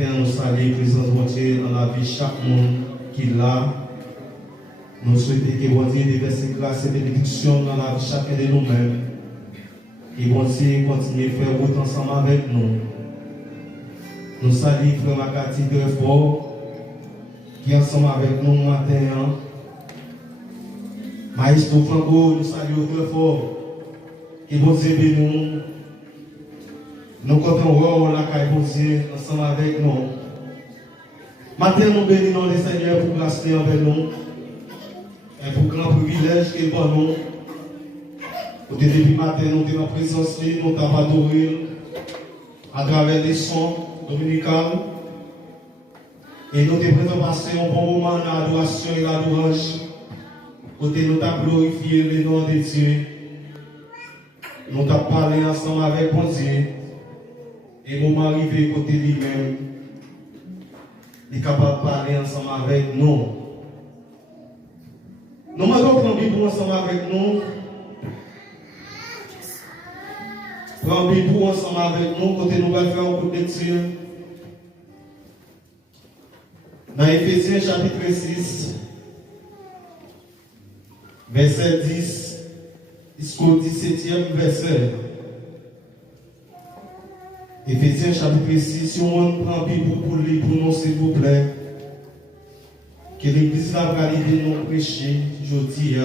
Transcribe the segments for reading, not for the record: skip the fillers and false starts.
matin, nous saluons présence de Dieu dans la vie de chaque monde qui est là. Nous souhaitons que bon Dieu déverse grâce et bénédiction dans la vie de chacun de nous-mêmes. Et bon Dieu continue à faire route ensemble avec nous. Nous saluons frère Makati Greffort qui est ensemble avec nous matin. Maïsto Franco, nous saluons Greffort. Et bon Dieu bénisse nous. Nous comptons voir la caille bon Dieu ensemble avec nous. Matin, nous bénissons le Seigneur pour grâce envers nous. Et pour grand privilège qu'il pour nous. Depuis matin, nous sommes en présence, nous avons adoré à travers les sons dominicaux. Et nous avons passé un bon moment dans l'adoration et la louange. Côté nous avons glorifié le nom de Dieu. Nous avons parlé ensemble avec bon Dieu. Et le moment arrivé côté lui-même, il est capable de parler ensemble avec nous. Nous allons prendre Bible ensemble avec nous. Prendre Bible ensemble avec nous, côté nous allons faire un coup de lecture. Dans Éphésiens chapitre 6, verset 10 jusqu'au 17e verset. Éphésiens chapitre 6, si on prend Bible pour lire pour nous, s'il vous plaît, que l'Église va valider nous prêcher aujourd'hui.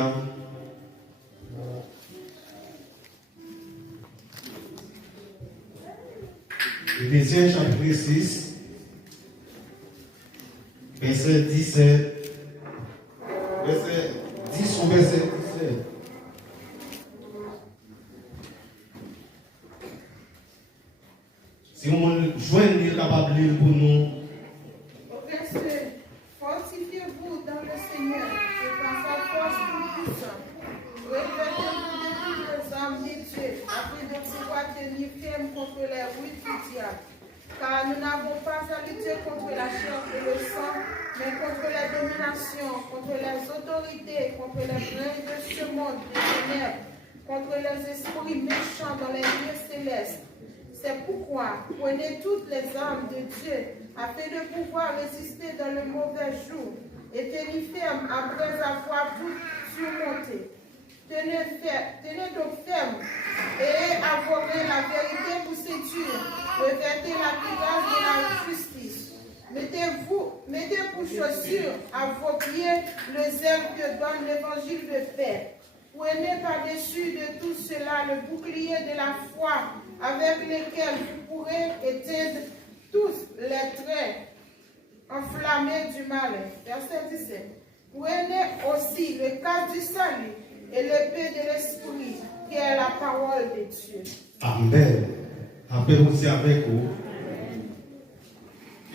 Éphésiens chapitre 6, verset 17, verset 10 ou verset 17. Si on joint les capables pour nous. Verset, fortifiez-vous dans le Seigneur et dans sa force toute-puissante. Revêtez-vous de toutes les armes de Dieu, afin de pouvoir tenir ferme contre les rues du diable. Car nous n'avons pas à lutter contre la chair et le sang, mais contre les dominations, contre les autorités, contre les règnes de ce monde, des ténèbres, contre les esprits méchants dans les lieux célestes. C'est pourquoi prenez toutes les armes de Dieu afin de pouvoir résister dans le mauvais jour et tenir ferme après avoir tout surmonté. Tenez donc ferme et avouez la vérité pour séduire. Revêtez la cuirasse de la justice. Mettez pour chaussure à vos pieds le zèle que donne l'évangile de paix. Prenez par-dessus de tout cela le bouclier de la foi avec lequel vous pourrez éteindre tous les traits enflammés du mal. Verset 17. Prenez aussi le casque du salut et l'épée de l'esprit, qui est la parole de Dieu. Amen. Après vous avec vous.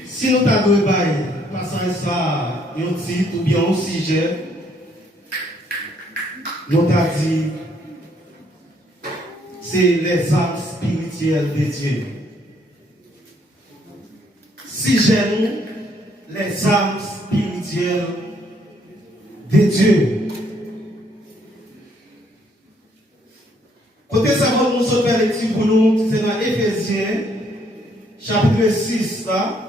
Si nous t'avons passé ça, un titre ou bien un sujet, nous t'avons dit, c'est les armes spirituelles de Dieu. Si j'aime les armes spirituelles de Dieu. Côté ça, nous sommes faire les pour nous, c'est dans Éphésiens, chapitre 6, là.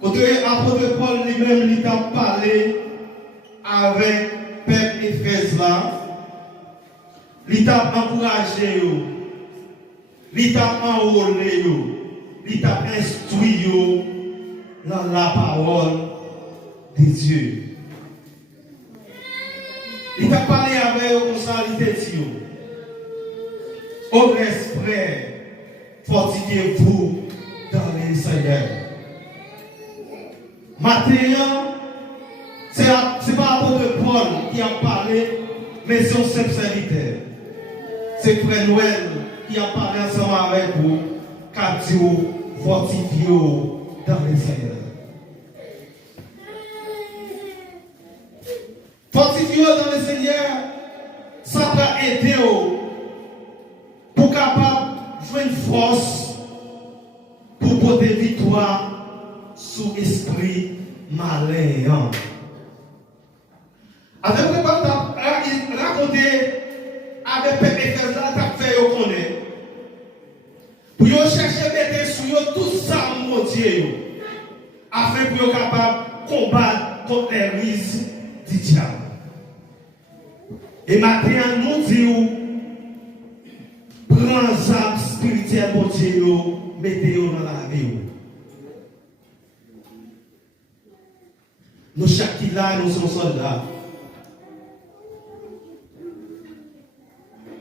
Côté l'apôtre Paul lui-même, il a parlé avec peuple Éphèse là. Il t'a encouragé, il t'a enrôlé, il t'a instruit dans la parole de Dieu. Il t'a parlé avec eux comme ça, il t'a dit, au reste prêt, fortifiez-vous dans les Seigneur. Maintenant, c'est pas l'apôtre Paul qui a parlé, mais son simple serviteur. C'est Frère Noël qui a parlé ensemble avec vous, car Dieu fortifie dans les Seigneur. Fortifie dans le Seigneur, ça va aider pour capable de jouer une force pour porter victoire sous esprit malin. Avec le raconter avec peuple Éphèse là, t'as fait connaître. Pour chercher à mettre sur tout ça, afin pour être capable de combattre contre les risques du diable. Et maintenant, nous disons, prends les armes spirituelles pour Dieu, mettez-les dans la vie. Nous, chaque qui là, nous sommes soldats.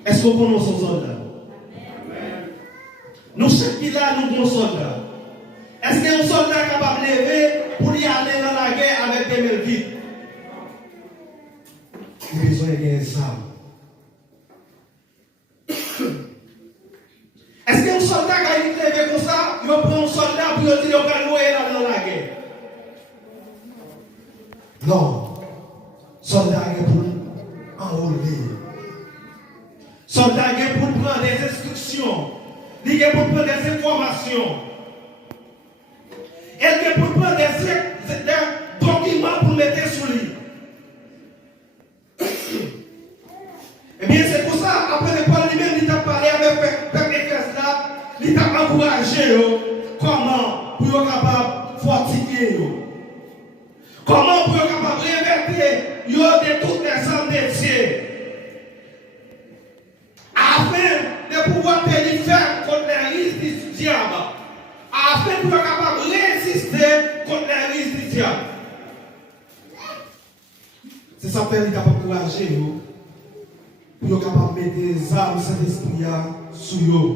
Est-ce que nous sommes soldats? Nous, chaque qui là, nous sommes soldats. Est-ce que nous sommes soldats capables de lever pour y aller dans la guerre avec des mains vides? Nous avons besoin de ça. Est-ce que un soldat qui a été levé comme ça, il prend un soldat pour dire qu'il va louer dans la guerre? Non. Soldat est pour enrôler. Soldat est pour prendre des instructions. Il est pour prendre des informations. Il est pour prendre des documents pour mettre sur lui. Eh bien, c'est pour ça, après Paul lui-même, il t'a parlé avec le peuple là, il t'a encouragé comment pour être capable de fortifier. Comment pour être capable de révertir de toutes les armes de Dieu. Afin de pouvoir tenir ferme contre les risques du diable. Afin pour être capable de résister contre les risques du diable. C'est ça que il t'a encouragé. Pour être capable de mettre des armes Saint-Esprit sur eux.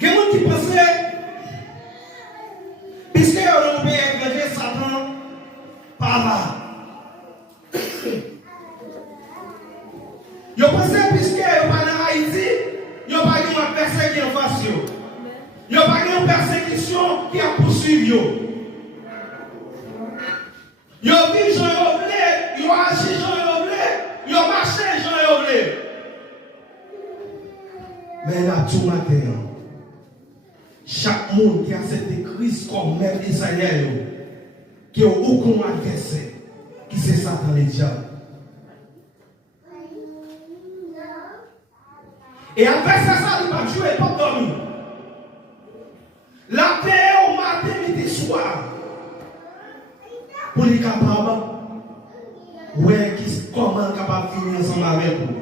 Il y a des gens qui pensaient, puisque les Européens ont Satan par là. Ils pensaient, puisque ils sont en Haïti, ils n'ont pas eu une persécution en face. Ils n'ont pas eu une persécution qui a poursuivi. Ils ont vu Jean Yoblé, ils ont agi Jean Yoblé, ils ont marché Jean Yoblé. Mais là, tout matin, chaque monde qui a accepté Christ comme maître d'Israël, qui a aucun adversaire, qui c'est Satan le diable. Et après ça, il va jouer, il va dormir. La paix au matin, midi, soir. Pour les capables, ouais, comment capable de finir ensemble avec vous.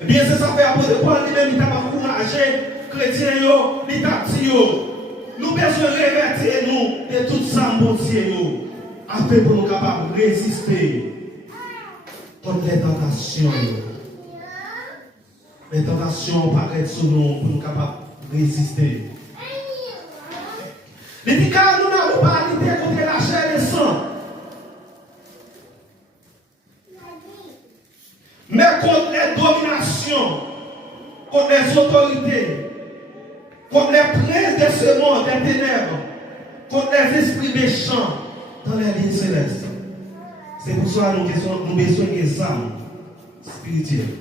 Eh bien, c'est ça fait après de Paul lui-même, il t'a encouragé, chrétiens, il t'a dit, nous besoin révertir nous de tout ça, mon Dieu, afin pour nous capables de résister contre les tentations. Les tentations paraissent sur nous pour nous capables de résister. Les dit car nous n'avons pas à lutter contre la chair et le sang. Mais contre les dominations, contre les autorités, contre les princes de ce monde, des ténèbres, contre les esprits méchants dans les lignes célestes. C'est pour ça que nous avons besoin des âmes spirituelles.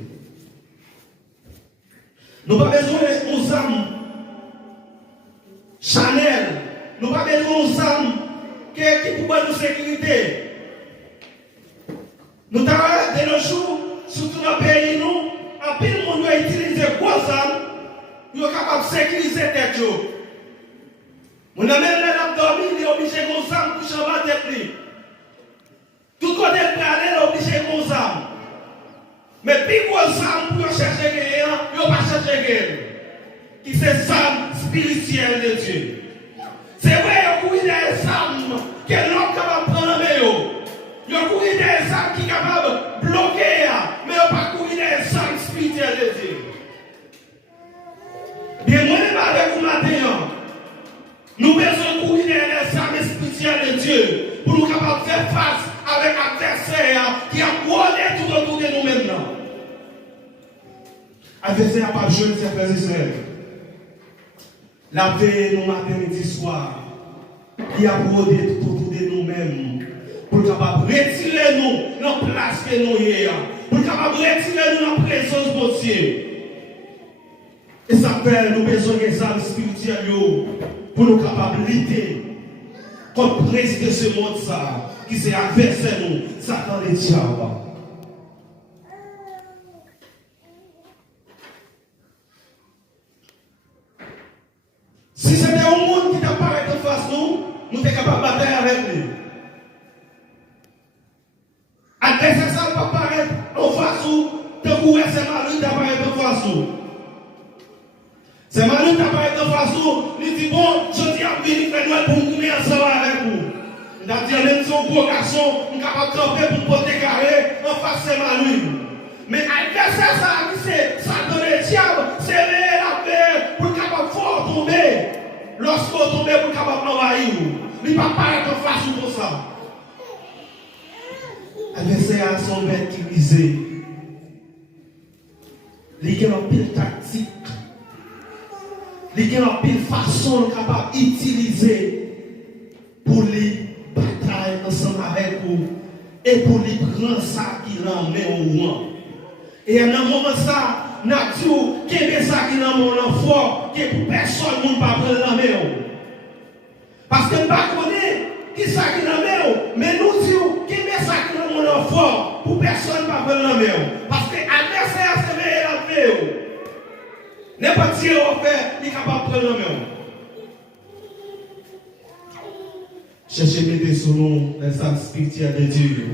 Nous n'avons pas besoin des âmes Chanel. Nous n'avons pas besoin d'armes qui pour nous sécurité. Nous avons de nos jours, surtout dans le pays, nous, en pile, on doit utiliser gros armes pour être capable de sécuriser tête. Nous avons même l'abdomen, il est obligé de gros armes pour changer tête. Tout côté de aller, il est obligé de gros armes. Mais plus gros armes pour chercher quelqu'un, il ne va pas chercher quelqu'un. Qui c'est l'arme spirituelle de Dieu. C'est vrai, il y a des armes que l'homme est capable de prendre en main. Il y a des armes qui sont capables de bloquer, mais il n'y a pas des armes spirituelles de Dieu. Bien, moi, je avec vous maintenant. Nous besoin de courir des armes spirituelles de Dieu pour nous capables de faire face avec l'adversaire qui a volé tout autour de nous maintenant. L'adversaire n'a pas de jeune, c'est frères Israël. La paix, nous matin, midi, soir, qui a brodé tout autour de nous-mêmes, pour capable de retirer nous dans la place que nous sommes, pour capable de retirer nous dans la présence de Dieu. Et ça fait, nous besoin des armes spirituelles pour nous capables de lutter contre le prince de ce monde, ça, qui s'est adversaire nous, Satan le diable. Si c'était un monde qui t'apparaît en face nous, nous sommes capables de batailler avec lui. Adversaire, ça ne peut pas apparaître en face nous, tant que c'est Marie qui apparaît en face nous. C'est Marie qui apparaît en face nous, il dit bon, je dis à vous, il fait Noël pour nous courir ensemble avec vous. Il a dit, même si on gros garçon, on est capable de camper pour porter carré, en face c'est Marie. Mais adversaire, ça donne le diable, c'est la paix pour capable de fort tomber. Lorsqu'on tombe, pour capable d'envahir. Il ne va pas être en face pour ça. Adversaire, son bête qui brisé. Il y a une pile tactique. Il y a une pile façon capable d'utiliser pour les batailles ensemble avec vous et pour les prendre ça qui l'emmène au loin. Et à un moment ça, nous avons dit que ça qui l'emmène fort, que pour personne ne peut pas prendre la main. Parce que nous ne connaissons pas qui ça qui l'emmène, mais nous disons que ça qui l'emmène fort, pour personne ne peut pas prendre la main. Parce que l'adversaire se met la paix. N'importe qui a fait, il est capable de prendre la main. Cherchez à mettre sur nous les âmes spirituelles de Dieu,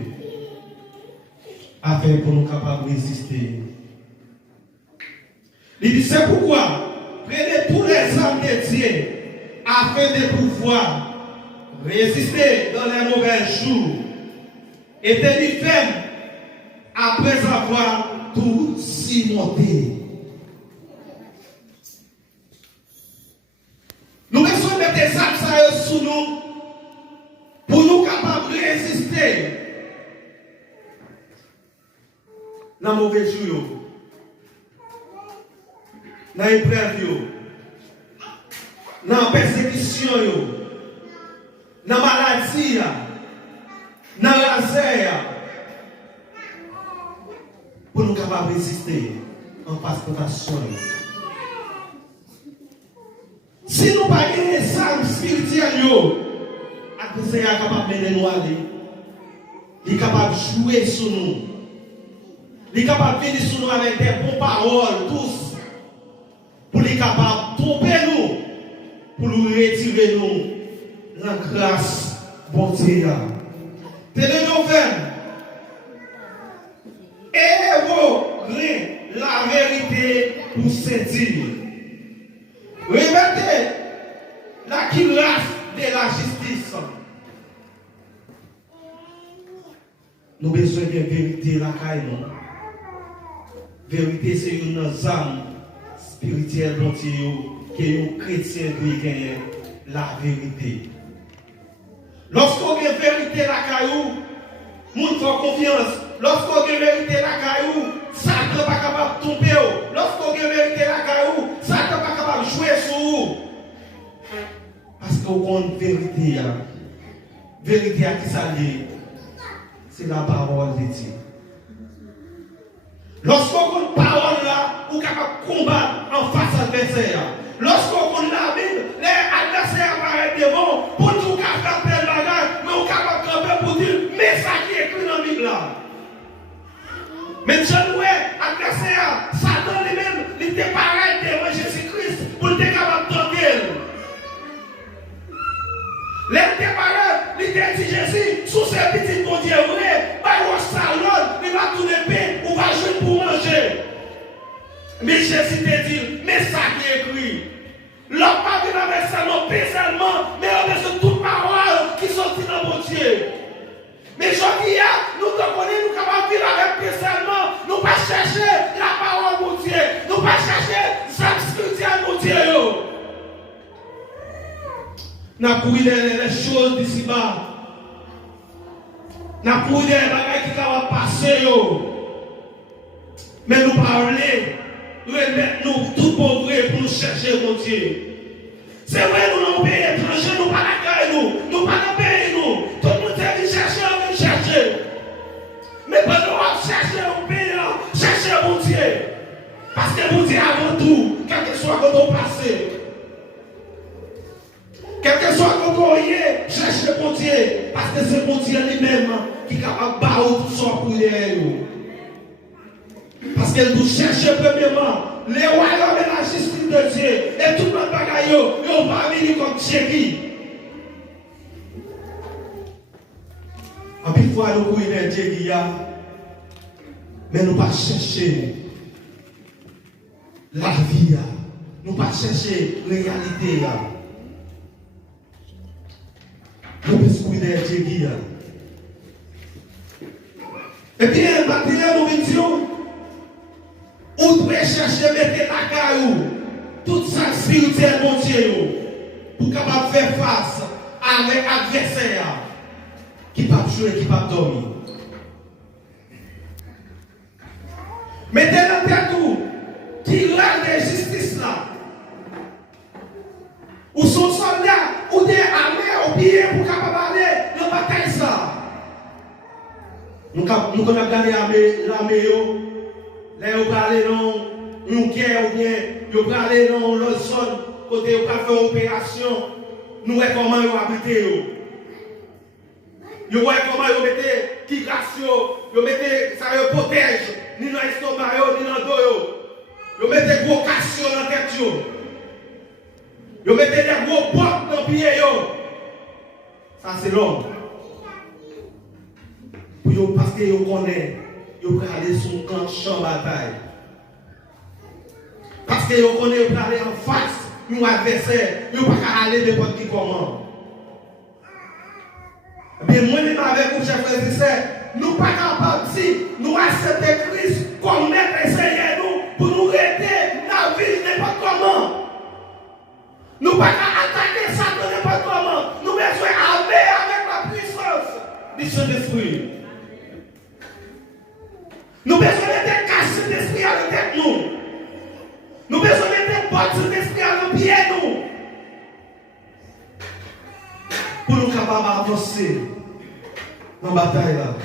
afin pour nous capables de résister. Il dit, c'est pourquoi prenez tous les âmes de Dieu, afin de pouvoir résister dans les mauvais jours et tenir ferme après avoir tout surmonté. Nous devons mettre des âmes sous nous pour nous capables de résister dans les mauvais jours, dans les épreuves, dans la persécution, dans la maladie, dans la misère, pour nous capables de résister en face de tentation. Si nous n'avons pas les âmes spirituelles, l'adversaire est capable de nous aller. Il est capable de jouer sur nous. Il est capable de venir sur nous avec des bonnes paroles, tous. Pour être capable de tromper nous. Pour nous retirer nous. La grâce, bon Dieu. Télénouvelle. Et la vérité pour sentir. Remettez la cuirasse de la justice. Nous avons besoin de vérité la caille. Vérité, c'est une âme spirituelle dont que les chrétiens doivent gagner la vérité. Lorsqu'on a vérité la caillou, nous faisons confiance. Lorsqu'on a vérité la caillou, ça ne peut pas capable de tomber. Lorsqu'on a vérité la caillou, ça ne peut pas capable de jouer sur vous. Parce qu'on a une vérité. Vérité à qui ça dit, c'est la parole de Dieu. Lorsqu'on a une parole là, on est capable de combattre en face à l'adversaire. Lorsqu'on a la Bible, les adversaires apparaissent devant pour tout faire tel bagage, mais on est capable de camper pour dire, mais ça qui est écrit dans la Bible là. Mais je louais, adversaire, Satan lui-même, il était pareil devant Jésus-Christ pour être capable de tenter. L'être pareil, il était dit Jésus, sous ses petites bon Dieu vrai, par le salon, il va tout paix, on va jouer pour manger. Mais Jésus te dit, mais ça qui est écrit. L'homme pas venu avec ça, non, pas seulement, mais avec toute parole qui sortit dans mon Dieu. Mais aujourd'hui, nous connaissons, nous capables de vivre avec paix seulement, nous pas chercher la parole mon Dieu, nous pas chercher ça spirituel mon Dieu. Nous avons couru les choses d'ici-bas. Nous avons couru les bagages qui vont passer. Mais nous parlons. Nous tout pauvres pour nous chercher mon Dieu. C'est vrai, nous n'avons pas pays étranger, nous pas la caille, nous pas dans le pays, nous. Tout le monde est chercher, on vient chercher. Mais pendant qu'on cherche au pays, chercher mon Dieu. Parce que mon Dieu avant tout, quel que soit quand on passe, quel que soit quand on y est, cherchez mon Dieu. Parce que c'est mon Dieu lui-même qui est capable de battre tout ça pour les. Parce qu'elle nous cherche premièrement les royaumes et la justice disciples de Dieu. Et tout le monde bagaille, ils va venir comme Jésus. En plus, fois, nous courir vers Jésus, mais nous ne pas chercher la vie. Nous ne pas chercher la réalité. Nous pouvons courir vers Jésus. Et puis, maintenant, nous disons, où doit chercher mettre la caillou, toute sa spirituelle mon Dieu, pour capable faire face à l'adversaire qui ne peut pas jouer, qui ne peut pas dormir. Mettez dans tête tout, qui règle de justice là, ou son soldat, ou des armées au pied pour capable aller dans la bataille ça. Nous avons regardé l'armée, là, on va aller dans une guerre ou bien, on va aller dans l'autre zone, côté on va faire une opération. Nous voyons comment ils habitent. Nous voyons comment ils mettent qui ratio, ils mettent ça, ils protègent, ni dans l'estomac, ni dans le dos. Ils mettent des gros cassio dans la tête. Ils mettent des gros portes dans le pied. Ça, c'est l'homme. Parce que vous connaissez, vous pouvez aller sur un champ de bataille. Parce que vous connaissez, vous pouvez aller en face d'un adversaire, vous ne pouvez pas aller n'importe qui comment. Mais moi-même avec vous, chers frères et sœurs, nous ne sommes pas capables, si nous acceptons Christ comme maître et Seigneur, pour nous aider la vie n'importe comment. Nous ne pouvons pas attaquer Satan n'importe comment. Nous devons armer avec la puissance du Saint-Esprit. Nous avons besoin de casser l'esprit à la tête nous. Nous avons besoin de battre l'esprit à nos pieds nous. Pour nous capables d'avancer dans la bataille là.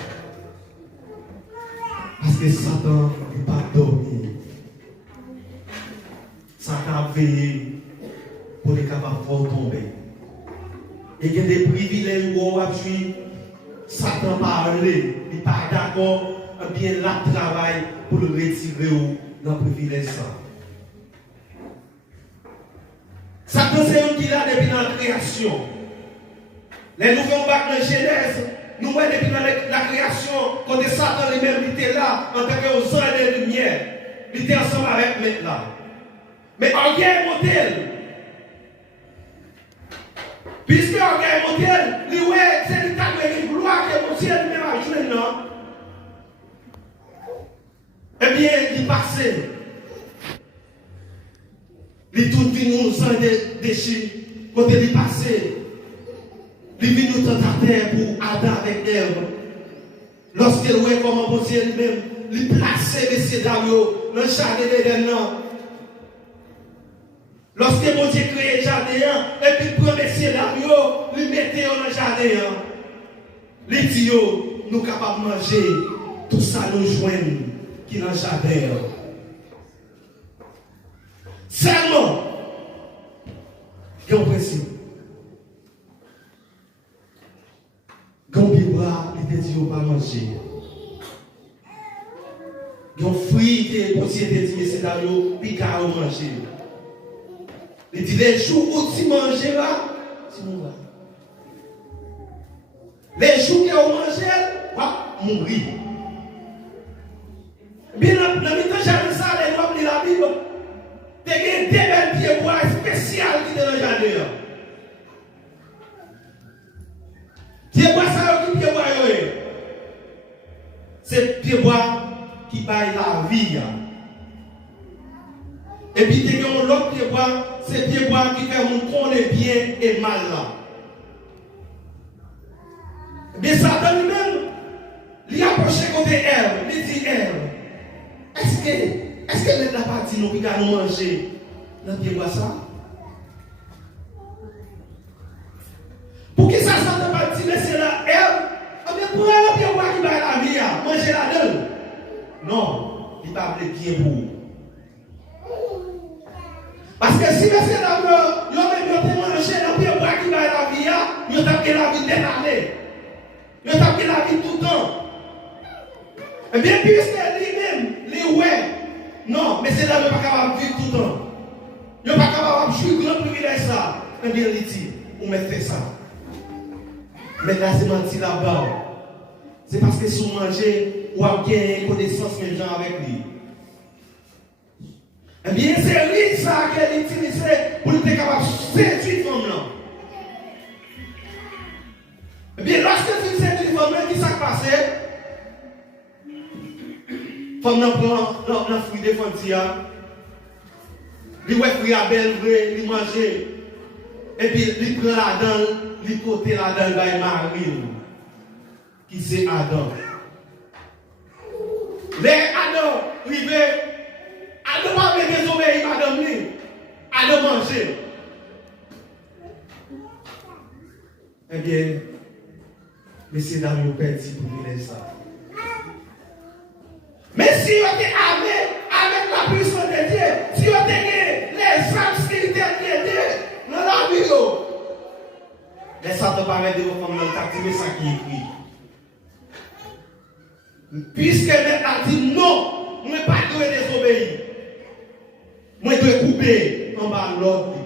Parce que Satan n'est pas dormi. Satan a veillé pour les capables de tomber. Et il y a des privilèges où on appuie. Satan parle, il n'est pas d'accord. Bien là travail pour le retirer dans le privilège. Satan c'est un qui l'a depuis la création. Les nouveaux bacs de Genèse, nous voyons depuis la création, quand Satan lui-même était là, en tant qu'aux anges de lumière, il était ensemble avec maintenant. Mais orgueil modèle. Puisque orgueil modèle, c'est l'état de gloire que mon Dieu lui-même a joué, non? Eh bien, il passait. Il tout venu nous en déchets. Quand il passait, il venu nous tenter pour Adam avec Ève. Lorsqu'il voyait comment mon Dieu lui-même, il plaçait les Dario dans le jardin d'Éden. Lorsque mon Dieu créait le jardin, et puis il prenait les Dario, il mettait dans le jardin. Il dit, nous sommes capables de manger, tout ça nous joigne. Qui dans le jardin. Seulement, il y a un principe. Quand il était dit, on va manger. Il y a un fruit qui est possible de dire, c'est dans le pica à manger. Il dit, les jours où tu manges là, tu mourras. Les jours que tu manges, tu vas mourir. Bien, dans le temps, j'avais ça, les hommes de la Bible. Tu as des belles pieds bois spéciales qui sont dans le jardin. Pieds bois, ça, qui pieds bois, c'est pieds bois qui baillent la vie. Et puis, tu as l'autre pieds bois, c'est pieds bois qui fait mon connaît bien et mal là. Mais Satan lui-même, il a approché côté Ève, il dit Ève. Est-ce que la partie nous qui nous manger dans le bois ça? Pour qui ça sent pas dire c'est la herbe? Mais pour elle bien bois qui va la vie manger la dedans. Non, il pas bien pour. Parce que si c'est d'abord, il même manger dans bien bois qui va la vie, il t'a la vie dénalée. Il t'a la vie tout le temps. Eh bien, puisque lui-même, lui, ouais, non, mais c'est là que pas capable de vivre tout le temps. Yo pas capable de jouer grand privilège ça. Eh bien, il dit, on met fait ça. Mais là, c'est menti là-bas. C'est parce que si vous mangez, ou avez gagné connaissance même gens avec lui. Eh bien, c'est lui ça qu'elle utilise pour être capable de séduire femme là. Eh bien, lorsque tu séduis femme là, qui s'est passé? Femme là prend le fruit de fantia. Il ouais fruit à belle vrai, il manger. Et puis il prend la dent, il porte la dent by Marie. Qui c'est Adam. Les Adam, rivé, Adam pas désobéir madame lui. Adam manger. Eh bien, messieurs dames, vous perdez pour dire ça. Mais si vous êtes avec la puissance de Dieu, si vous êtes les âmes spirituelles de Dieu, dans la vie, les Satan paraît de vos femmes dans le tactile, ça qui est écrit. Puisque maintenant dit non, moi ne pas désobéir. Moi je dois couper en bas de l'ordre.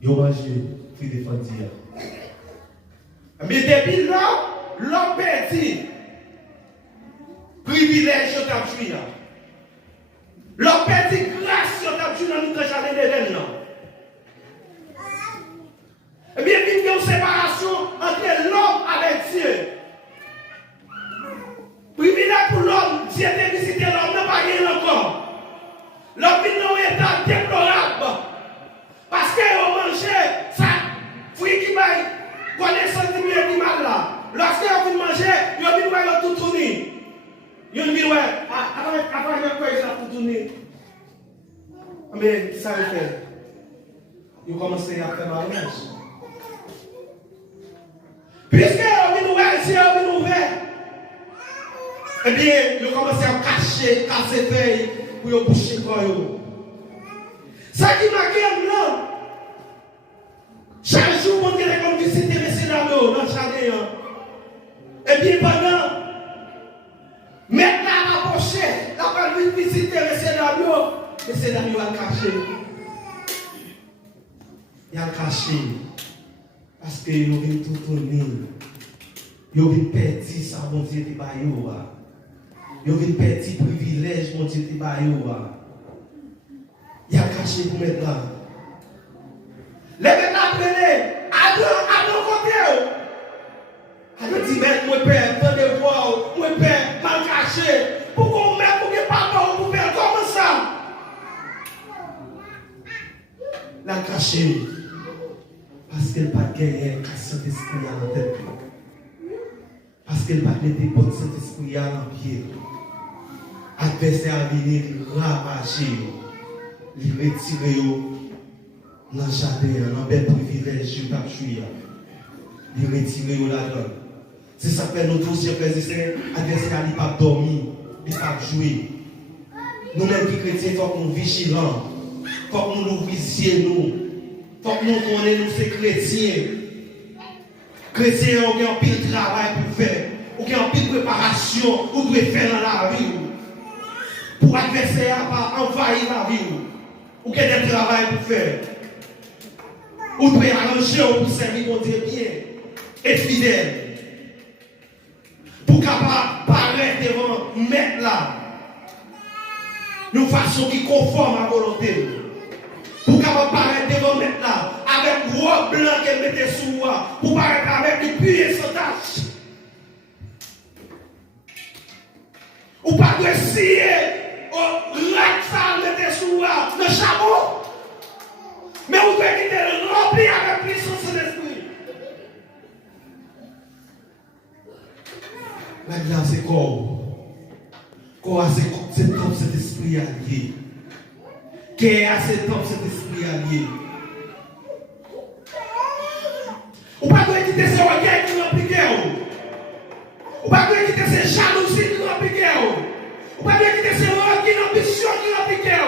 Yo mangé, fruit de fandia. Mais depuis là, l'homme petit, privilège sur ta vie. L'homme petit, grâce sur ta vie dans notre jardin d'Éden. Eh bien, il y a une séparation entre l'homme avec Dieu. Privilège pour l'homme, Dieu t'a visité l'homme, n'a pas gagné encore. L'homme vit dans un état déplorable. Parce qu'on mangeait ça, fruit qui va connaissance du bien du mal là. Lorsqu'on vient manger, on vient voir tout tourner. On vient voir, après quoi il a tout tourné. Mais ça le fait. Il commence à faire mariage. Puisque on vient ouvert, si on vient ouvert, eh bien, il commence à casser feuilles pour boucher quoi. Ça qui m'a dit là, chaque jour, on dirait comme visiter les scénarios dans le jardin. Et bien, pendant, maintenant, la pochette, la pas visiter les scénarios a caché. Il a caché. Parce que il vient tout tourner. Il vient perdre ça, mon Dieu, qui va y. Il vient perdre privilège, mon Dieu, qui va y. Il a caché pour mettre là. Les maintenant apprenez, à nos côtés. Adam dit, mais mon père, attendez voir, mon père, mal caché. Pourquoi on met pour que papa ou pour faire comme ça? La caché. Parce qu'elle n'a pas gagné un Saint-Esprit à la tête. Parce qu'elle n'a pas mis des bonnes Saint-Esprit à la pied. Adversaire a venu ravager. Il retire dans le jardin, dans le bel privilège, il retire là-dedans. C'est ça que nous tous, chers frères et sœurs, l'adversaire n'a pas dormi, il n'a pas joué. Nous-mêmes qui chrétiens, il faut que nous vigilants, il faut que nous nous visions, il faut que nous connaissions ces chrétiens. Chrétiens ont un pile travail pour faire, ont un pile préparation pour faire dans la vie. Pour l'adversaire pas envahir la vie. Ou qu'il y a des travail pour faire. Ou pour arranger pour servir mon Dieu bien et fidèle. Pour capable paraître devant mettre là. D'une façon qui conforme à la volonté. Pour capable paraître devant mettre là. Avec robe blanc qu'elle mettait sous moi. Pour paraître avec du puits sans tache. Ou pas de scier. Ça mettait sous moi. Le chameau. Mais vous devez quitter le rempli avec puissance de l'esprit. La glace c'est corps. Corps c'est top cet esprit allié. Cœur c'est top cet esprit allié. Ou pas de quitter ces orgueils qui l'ont piqué. Ou pas de quitter ces jalousies qui l'ont piqué. Ou pas de quitter ces ambitions qui l'ont piqué.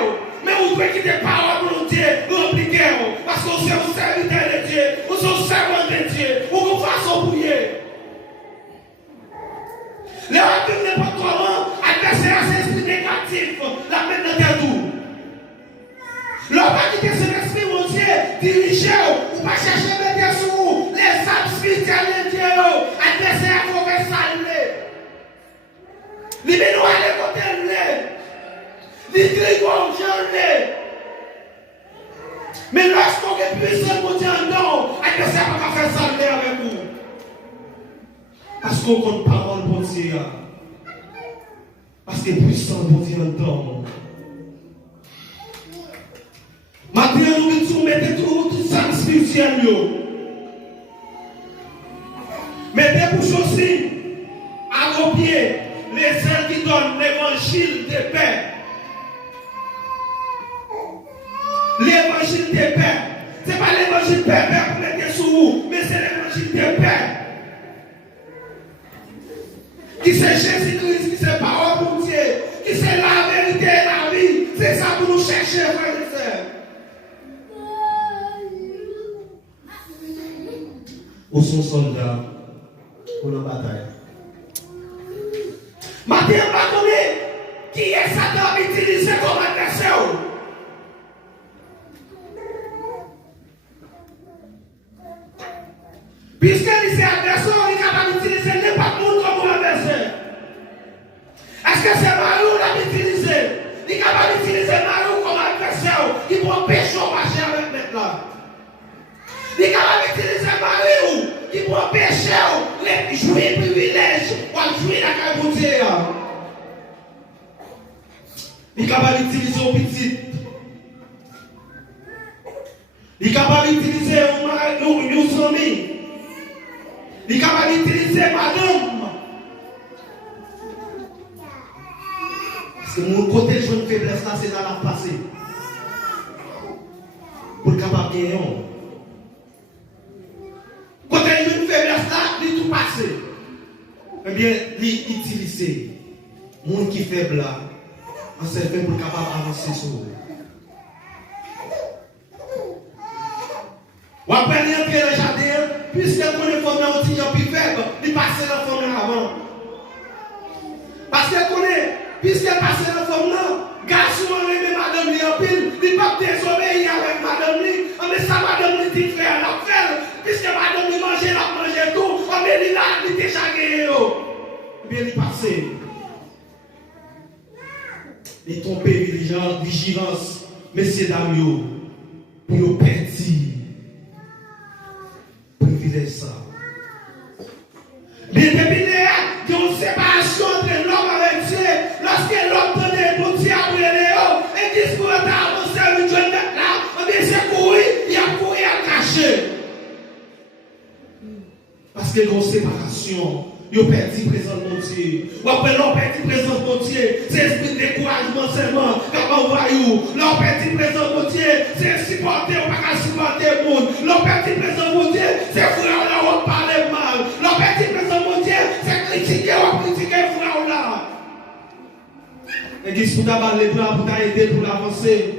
Mais vous devez quitter la parole de Dieu, l'appliquer. Parce que vous êtes un serviteur de Dieu, vous êtes un servant de Dieu, vous vous façon bouiller. Les rapports n'est pas comment, adversaire à cet esprit négatif, la peine de diriger, ou pas chercher à mettre sous les âmes spirituelles de Dieu, adversaire faut faire saluer. Les nous aller côté le, les trigons j'en. Mais lorsqu'on est puissant pour dire non, adversaire ne va pas faire saluer avec vous. Parce qu'on compte parole pour Dieu. Parce que puissant pour Dieu non. Maintenant, nous devons mettre tout ça spirituel. Mettez pour aussi à vos pieds les ailes qui donnent l'évangile de paix. L'évangile de paix. Ce n'est pas l'évangile de paix pour mettre sur vous, mais c'est l'évangile de paix. Qui c'est Jésus-Christ, qui c'est parole pour Dieu, qui c'est la vérité et la vie. C'est ça pour nous chercher, frères et sœurs. Où sont soldats pour la bataille? Maintenant, on va connaître qui est Satan utilisé comme adversaire. Puisque les adversaires, ils sont capables d'utiliser n'importe qui comme adversaire. Est-ce que c'est Marou qui l'a utilisé? Il est capable d'utiliser Marou comme adversaire qui peut empêcher de marcher avec maintenant. Il est capable d'utiliser Marou qui peut empêcher de jouer privilège ou jouer la cabotière. Il est capable d'utiliser au petit. Il est capable d'utiliser nos amis. Il est capable d'utiliser madame. Parce que mon côté de jeune faiblesse là, c'est dans la passé. Pour le capable de gagner. Côté de jeune faiblesse là, il tout passé. Eh bien, il utilise. Mon qui est faible là, en servant pour le capable d'avancer sur vous. Ou après, il entre dans le jardin, puisqu'elle connaît formé un petit peu plus faible, il passe dans la forme avant. Parce qu'elle connaît, puisqu'elle passe dans la forme là, garçon, aimé madame lui en pile, il ne peut pas désobéir avec madame lui. Mais ça, madame lui dit faire la faire, puisque madame lui mangeait tout, mais il a déjà gagné. Bien, il passe. Il tombe vigilance, messieurs, dames, pour le petit. Privilège ça. Mais depuis il y a une séparation entre l'homme avec Dieu. Lorsque l'homme donne un Dieu à Léo, et dit pour avancer le Dieu là, on dit c'est courir, il y a courir à cacher. Parce que dans séparation, il y a perdu présence de Dieu. Ou après l'on perdu présence de Dieu, c'est esprit de découragement seulement. Quand on voit où, l'on perdu présence de Dieu, c'est supporter ou pas supporter le monde. L'on perdu présence de Dieu, c'est frère là on parle mal. L'on perdu présence de Dieu, c'est critiquer ou critiquer frère là. Et dit pour t'avoir les plans, pour t'aider pour l'avancer.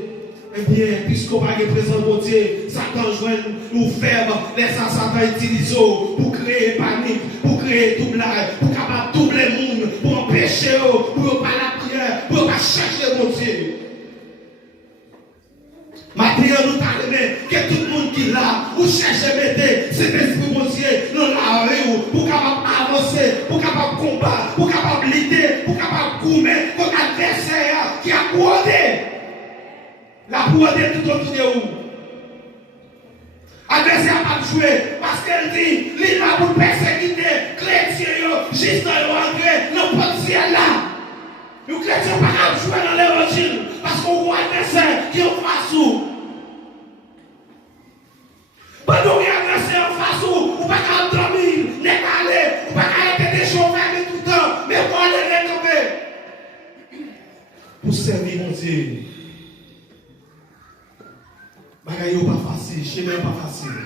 Eh bien, puisqu'on va être présent de Dieu, Satan joint nous faibles, laisse Satan utiliser pour créer panique, pour créer doublage, pour capable doubler le monde, pour empêcher, pour pas la prière, pour pas chercher mon Dieu. Maintenant, nous t'arrivons que tout le monde qui est là, ou cherche à mettre cet esprit mon Dieu dans la rue, pour capable avancer, pour capable combattre, pour capable lutter, pour capable courir contre l'adversaire qui a coordonné. La pauvreté tout autour de vous. L'adversaire n'a pas joué parce qu'elle dit il est là pour persécuter chrétiens, juste dans l'évangile, dans le ciel là. Les chrétiens ne peuvent pas jouer dans l'évangile parce qu'on voit l'adversaire qui est en face où. Pendant qu'il y a un adversaire en face où, on ne peut pas dormir, n'étaler, on ne peut pas être des chauffeurs tout le temps, mais pour aller retomber. Pour servir mon Dieu. Bagaille pas facile, chemin pas facile.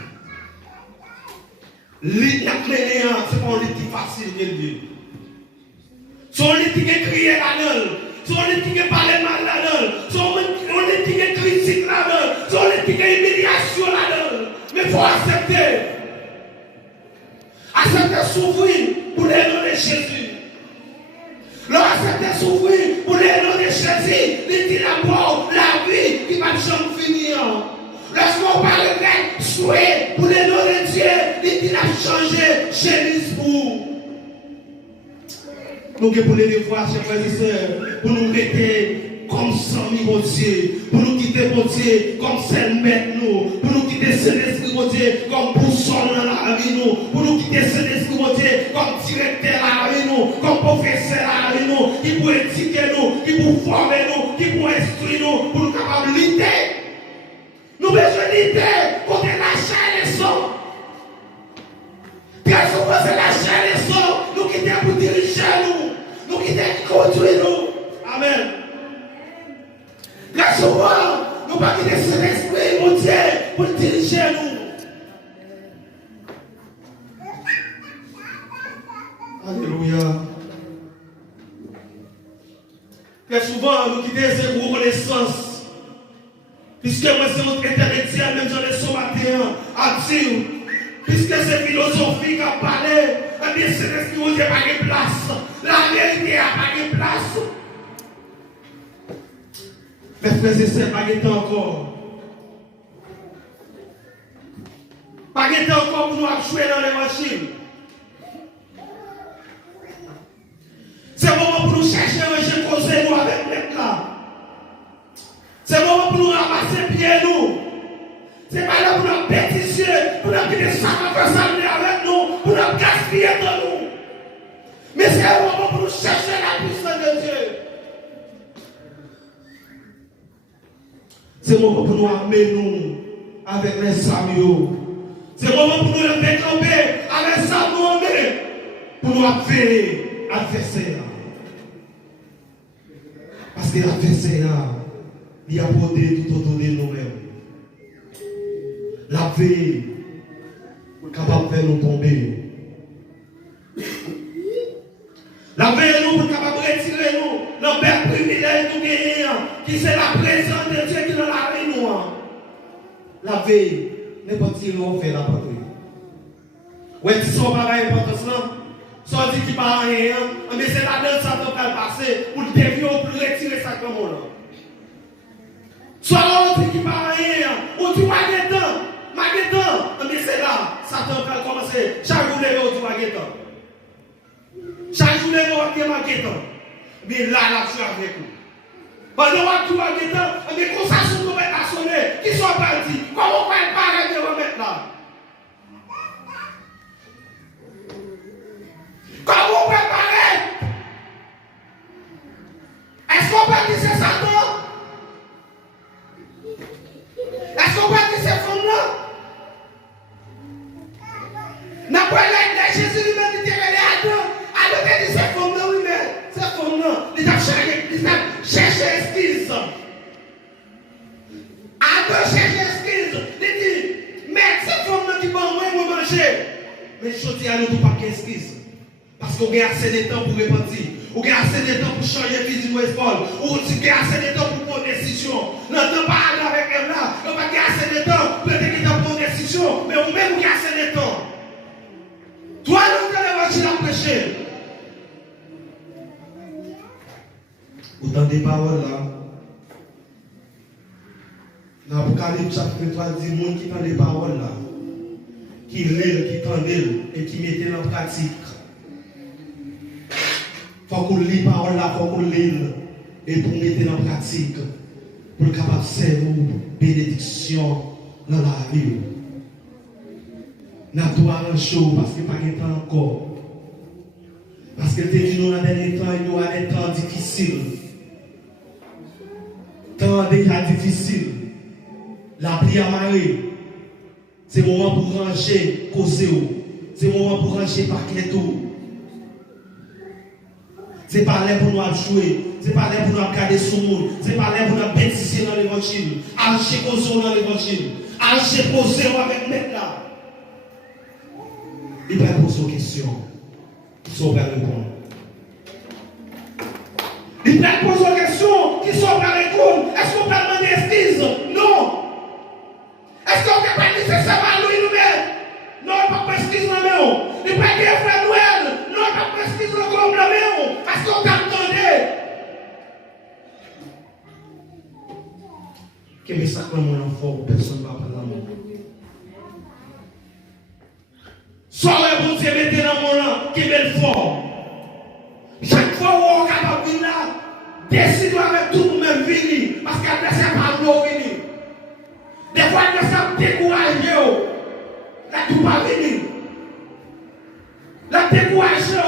La clé c'est pas un lit facile de Dieu. Son lit qui crier là-dedans, son lit qui parler mal là-dedans, son lit qui critique là-dedans, son lit qui humiliation là-dedans. Mais il faut accepter. Accepter souffrir pour les noms de Jésus. Accepter souffrir pour les noms de Jésus. Il dit d'abord la vie qui va jamais finir. Lorsqu'on parle de souhait pour le nom de Dieu, il a changé chemise pour. Nous pour les devoirs, chers frères et sœurs, pour nous mettre comme Sami, mon Dieu, pour nous quitter, mon Dieu, comme seul maître nous, pour nous quitter Saint-Esprit, mon Dieu, comme boussole dans la vie nous, pour nous quitter Saint-Esprit, mon Dieu, comme directeur dans la vie nous, comme professeur dans la vie nous, qui pour éduquer nous, qui pour former nous, qui pour instruire nous, pour nous capables de lutter. Nous besoin de lutter contre la chair et le sang. Très souvent, c'est la chair et le sang, nous quitter pour diriger nous quitter pour conduire nous. Amen. Très souvent, nous ne pas quitter Saint-Esprit, mon Dieu, pour diriger nous. Alléluia. Très souvent, nous quittons ces reconnaissance. Puisque moi, c'est notre intermédiaire, même dans les ce matin, à dire, puisque c'est philosophique à parler, eh bien, c'est l'esprit où il n'y a pas de place. La vérité n'a pas de place. Mes frères et sœurs, pas de temps encore. Pas de temps encore pour nous jouer dans l'évangile. C'est le moment pour nous chercher un jeu causer nous avec les là. C'est le moment pour nous ramasser pieds nous. C'est pas là pour nous pétitionner, pour nous quitter ça avec nous, pour nous gaspiller de nous. Mais c'est le moment pour nous chercher la puissance de Dieu. C'est le moment pour nous amener nous avec les amis. C'est le moment pour nous lever camper avec les amis pour nous appeler adversaire. Parce que l'adversaire, il a posé tout autour de nous-mêmes. La vie capable de faire nous tomber. La vie nous pour capable de retirer nous dans le père privilège nous gagnons, qui c'est la présence de Dieu qui est dans la vie nous. La vie n'est pas tirée au fait la patrie. Ouais, tu sors par l'importance là. Soit dit qu'il parle rien, mais c'est la donne ça qui va passer pour le dévier ou pour retirer ça comme on a. Soit on dit qu'il parle rien, ou tu vas gagner temps, mais c'est là, ça va commencer. Chaque jour, tu vas gagner temps. Chaque jour, tu vas gagner temps. Mais là, tu vas avec nous. Pendant que tu vas gagner temps, mais quand ça se trouve à sonner, qui sont partis, comment on va parler de remettre là? Comment on peut parler? Est-ce qu'on peut dire c'est Satan? Est-ce qu'on peut dire c'est femme-là? N'a pas l'air de Jésus lui-même qui était allé à Adam. Adam a dit c'est femme-là, oui, mais c'est femme-là. Il a cherché excuse. Adam cherche excuse. Il dit, mais c'est femme-là qui va moi manger. Mais je dis à nous tout pas qu'excuse. Parce qu'on a assez de temps pour repentir. On a assez de temps pour changer physique ou espoir. On a assez de temps pour prendre des décisions. Nous n'avons pas aller avec elle là. On n'a pas assez de temps pour prendre des décisions. Mais on-même, on a assez de temps. Toi, nous avons l'évangile à prêcher. Autant des paroles là. Dans l'Apocalypse chapitre 3, il dit, monde qui tend des paroles là. Qui lit, qui tendent et qui mettent en pratique. Il faut qu'on lit la parole là, il faut qu'on lit et pour mettre en pratique, pour être capable de servir bénédiction dans la vie. Nous devons en chaud parce qu'il n'y a pas de temps encore. Parce que tu dit nous dans les derniers temps, il y aura des temps difficiles. Temps déjà difficiles. La pluie à marée. C'est le moment pour ranger causer. C'est le moment pour ranger parquet tout. Ce n'est pas là pour nous jouer. Ce n'est pas là pour nous garder sous le monde. Ce n'est pas là pour nous bêtiser dans l'évangile. Arracher causer dans l'évangile. Arracher poser avec mettre là. Il va poser une question. Qui sont prêts à répondre. Il va poser une question. Qui sont prêts à répondre. Est-ce qu'on peut demander excuse? Non. Est-ce qu'on peut pas dire c'est ça va nous nous-mêmes? Non, pas excuse nous-mêmes. Il va dire frère Noël. Non, pas excuse nous-mêmes. Parce qu'on t'attendait. Quel message pour mon enfant, personne ne va parler. Soirée, bon Dieu, mettez dans mon nom, qui est belle fort. Chaque fois où on est capable de venir, décidez avec tout le monde venir, parce que l'adversaire pas nous venir. Des fois, l'adversaire découragé, là, tout pas venir. La découragé,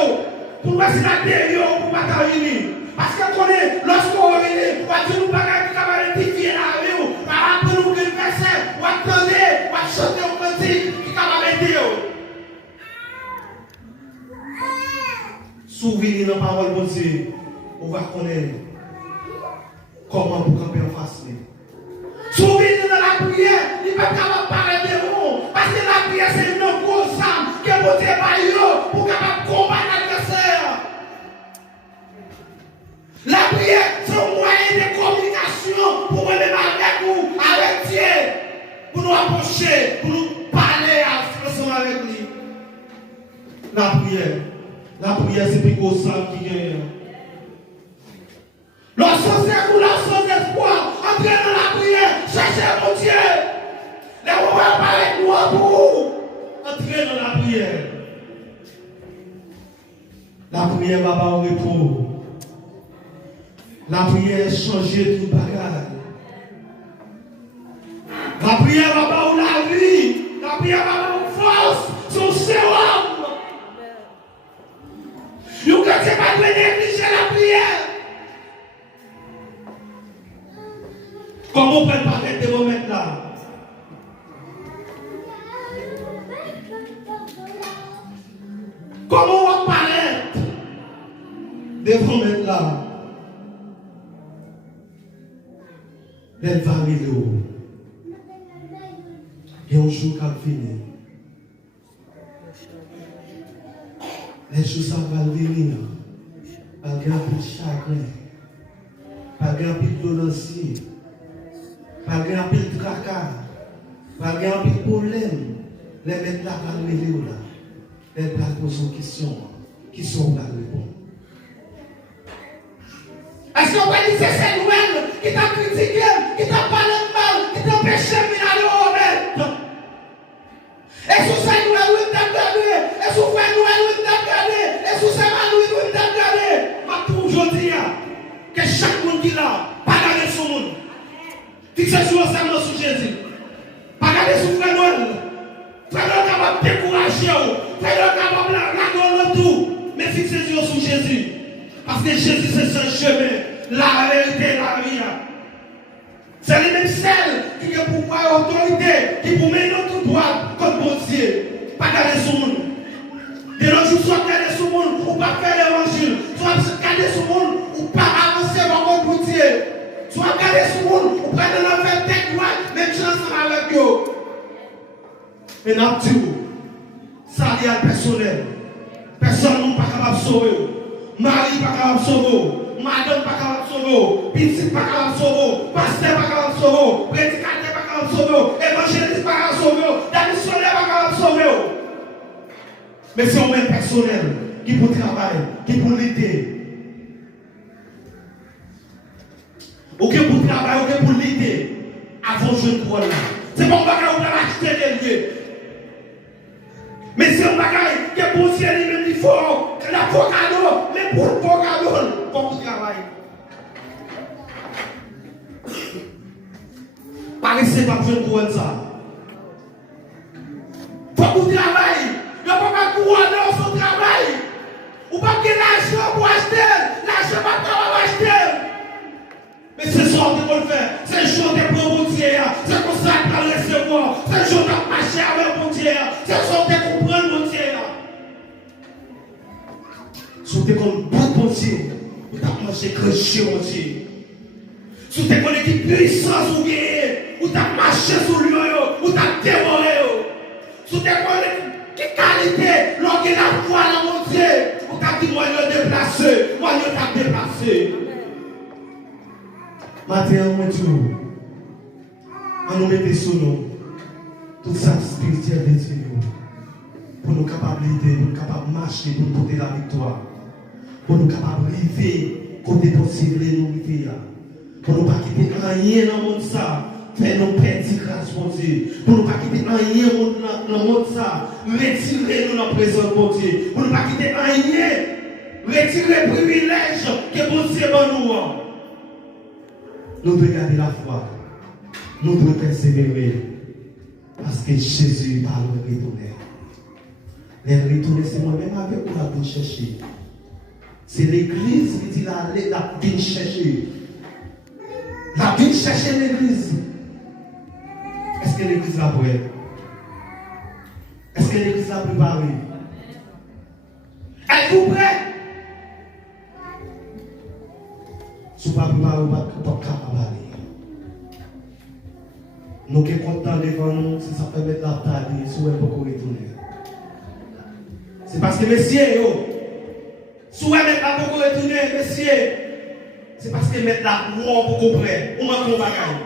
pour nous, c'est la derrière, pour pas venir. Parce que lorsqu'on va venir, on va dire nous pas capable de rectifier la vie, on va rappeler nous le verset, on va attendre, on va chanter au cantique, qui est capable de dire. Souvenir dans la parole de Dieu, on va connaître comment pour camper en face. Souvenir dans la prière, il ne peut pas parler de vous, parce que la prière c'est une grosse âme que vous avez pour capable combattre l'adversaire. La prière c'est un moyen de communication pour nous même avec vous, avec Dieu, pour nous approcher, pour nous parler ensemble avec lui. La prière, c'est plus gros sang qui gagne. Lorsqu'on s'est pour lorsqu'on espoir, entrez dans la prière, cherchez mon Dieu. Les rois avec nous pour vous. Entrez dans la prière. La prière va pas au repos. La prière change tout bagage. La prière va pas au la vie. La prière va pas aux force, son sérum. Nous ne pouvons pas négliger la prière. Comment on peut parler de moments là? Comment on va parler de moments là? D'elle va arriver où? Et un jour qu'elle finit. Les choses va venir. Pas grand peu de chagrin. Pas grand peu de violence. Pas grand peu de tracas. Pas grand peu de problème. Les mettre là va arriver là. Elle va poser une question. Qui sont la réponse? Est-ce qu'on va dire c'est Noël qui t'a critiqué, qui t'a parlé de mal, qui t'a empêché de venir à l'honnête? Est-ce que c'est Noël où il t'a gardé? Est-ce que c'est Noël où il t'a gardé? Est-ce que c'est Malouine où il t'a gardé? Je trouve aujourd'hui que chaque monde qui est là, pas garder son monde. Fixez sur ensemble sur Jésus. Pas garder sur Frère Noël. Frère Noël capable de décourager. Frère Noël capable de la tout. Mais fixez sur Jésus. Parce que Jésus c'est son chemin, la vérité, la vie. C'est les mêmes celles qui ont pouvoir et autorité, qui vous mettent dans tout droit comme bon Dieu. Pas garder son monde. De nos jours, soit garder son monde, ou pas faire l'évangile. Soit garder son monde, ou pas avancer dans mon Dieu. Soit garder son monde, ou prendre l'enfer tête droite, même chance avec eux. Mais n'a dit, ça y est personnel. Personne n'est pas capable de sauver. Marie pas capable de sauver. Madame pas capable de sauver. Piscine pas capable de sauver. Pasteur pas capable de sauver. Prédicateur pas capable de sauver. Évangéliste pas capable de sauver. Missionnaire pas capable de sauver. Mais c'est un même personnel qui pour travailler, qui pour l'aider. Ou qui pour travailler, ou qui pour l'aider. Avant de jouer pour là. C'est pas un bagage où on va acheter des lieux. Mais c'est un bagage qui est pour Dieu lui-même, il faut la faux cadeau, mais pour le faux cadeau, pour vous travailler. Paraissez pas besoin de couronne ça. Faut vous travailler. Il n'y a pas de couronne dans son travail. Ou pas que l'argent pour acheter. L'argent pas pour acheter. Mais c'est ça qu'on veut faire. C'est le jour de prendre mon Dieu. C'est comme ça qu'on va recevoir. C'est le jour de marcher avec mon Dieu. C'est le jour de comprendre mon Dieu. Si vous êtes comme bon Dieu, vous avez mangé crochet mon Dieu. Si vous êtes comme une puissance ou vous avez marché sur lui, vous avez dévoré. Si vous êtes comme une qualité, lorsqu'il a foi dans mon Dieu, vous avez dit moi je vais déplacer, moi je vais déplacer. Matin, on dit, on nous met sur nous toute ça spirituelle de Dieu pour nous capables d'aider, pour nous capables de marcher, pour nous porter la victoire, pour nous capables de vivre côté possible nous vivre, pour nous pas quitter rien dans le monde ça, Fais-nous perdre grâce, mon Dieu. Pour ne pas quitter rien dans le monde, ça. Retirez-nous dans la présence, mon Dieu. Pour ne pas quitter rien. Retirez le privilège que mon Dieu va nous. Nous devons garder la foi. Nous devons persévérer. Parce que Jésus parle de retourner. Les retourner, c'est moi-même avec vous la vie chercher. C'est l'église qui dit la vie chercher. La vie chercher l'église. Est-ce que l'église l'a prête? Est-ce que l'église l'a préparée? Êtes-vous prêts? Si vous ne pouvez pas préparer, vous ne pouvez pas parler. Nous sommes contents devant nous, si ça permet de la taille, si vous ne pouvez pas retourner. C'est parce que, messieurs, si vous ne pouvez pas retourner, messieurs, c'est parce que mettre la loi pour comprendre, on manque nos bagages.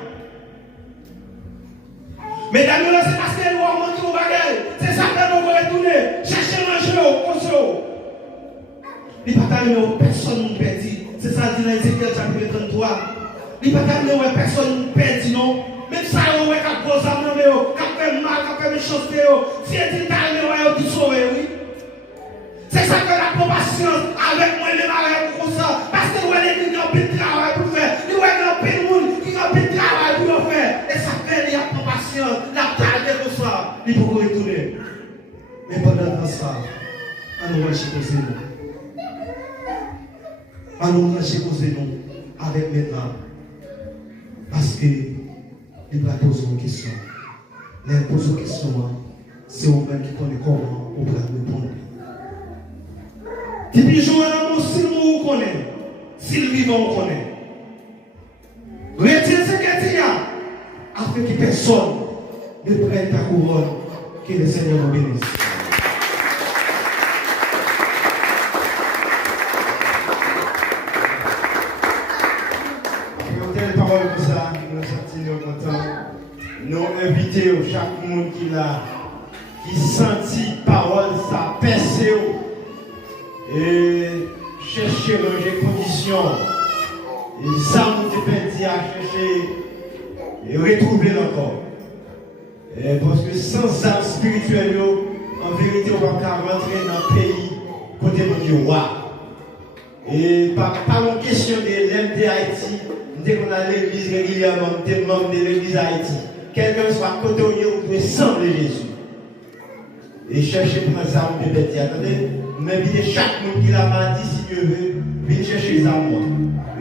Mesdames, c'est parce que nous manque nos bagages. C'est ça que nous voulons retourner. Chercher manger au conseil. Il n'y a pas de personne ne perd. C'est ça dit dans Ézéchiel chapitre 33. Il n'y a pas de personne ne perd, non. Même ça, on voit qu'à cause de nous, qu'à faire mal, qu'à faire méchanceté, si elle dit d'aller, on dit sauver, oui. C'est ça que la compassion avec moi, les mariés pour ça. Parce que nous, les gens ont plus de travail pour faire. Nous, les gens ont plus de monde qui ont plus de travail pour faire. Et ça fait, il y a compassion, la taille pour ça. Il faut retourner. Mais pendant ça, on nous marche causer nous. On nous marche causer nous avec maintenant. Parce que il va poser une question. Les poser une question, c'est vous-même qui connaît comment on va répondre. Depuis jour à jour, si nous connaissons, si le vivant on connaît. Retirez ce qu'il y a, afin que personne ne prenne ta couronne, que le Seigneur nous bénisse. Comme ça, nous sentons contents. Nous invitons chaque monde qui sentit parole, ça percée et chercher les conditions. Et ça nous permet à chercher et retrouver encore. Parce que sans âme spirituelle, en vérité, on va pas rentrer dans le pays côté de Dieu. Et pas une question de l'MD Haïti. Dès qu'on a l'église régulièrement, des membres de l'église Haïti, quelqu'un soit à côté où vous pouvez sembler Jésus. Et chercher pour ça, on peut dire, attendez, mais chaque monde qui l'a pas dit, si Dieu veut, viens chercher ça moi.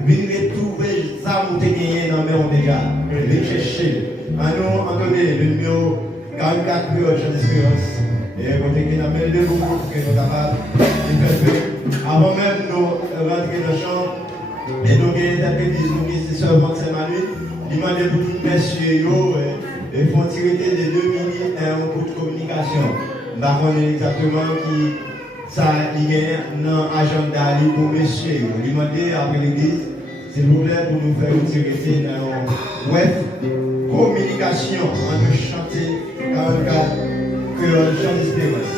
Viens retrouver ça, vous avez gagné dans le monde déjà. Viens chercher. Nous, entendez, le numéro 44 Chant d'Espérance. Et vous avez gagné deux groupes pour que nous capables de faire. Avant même de rentrer dans le champ, et nous avons des seulement Saint-Manu, ils demandent pour tous les messieurs, ils font tirer des 2 minutes pour de communication. Je ne sais pas exactement qui ça est dans l'agenda pour messieurs. Ils demandent après l'église, s'il vous plaît, pour nous faire tirer dans web communication, on peut chanter 44 créole chant d'espérance.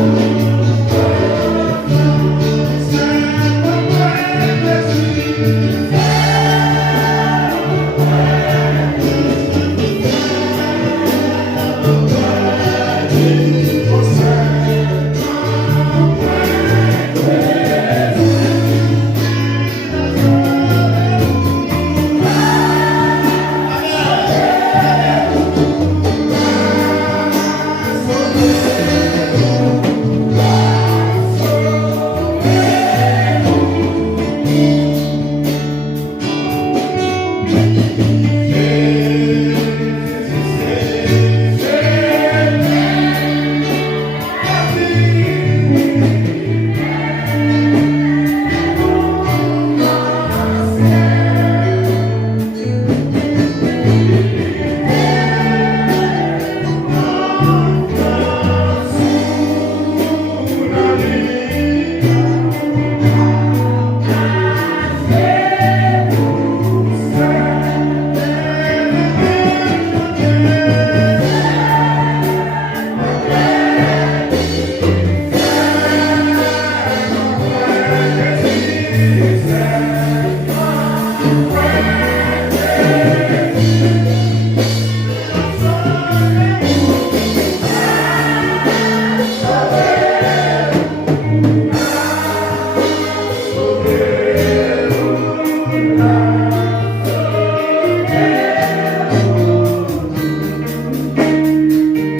Amen.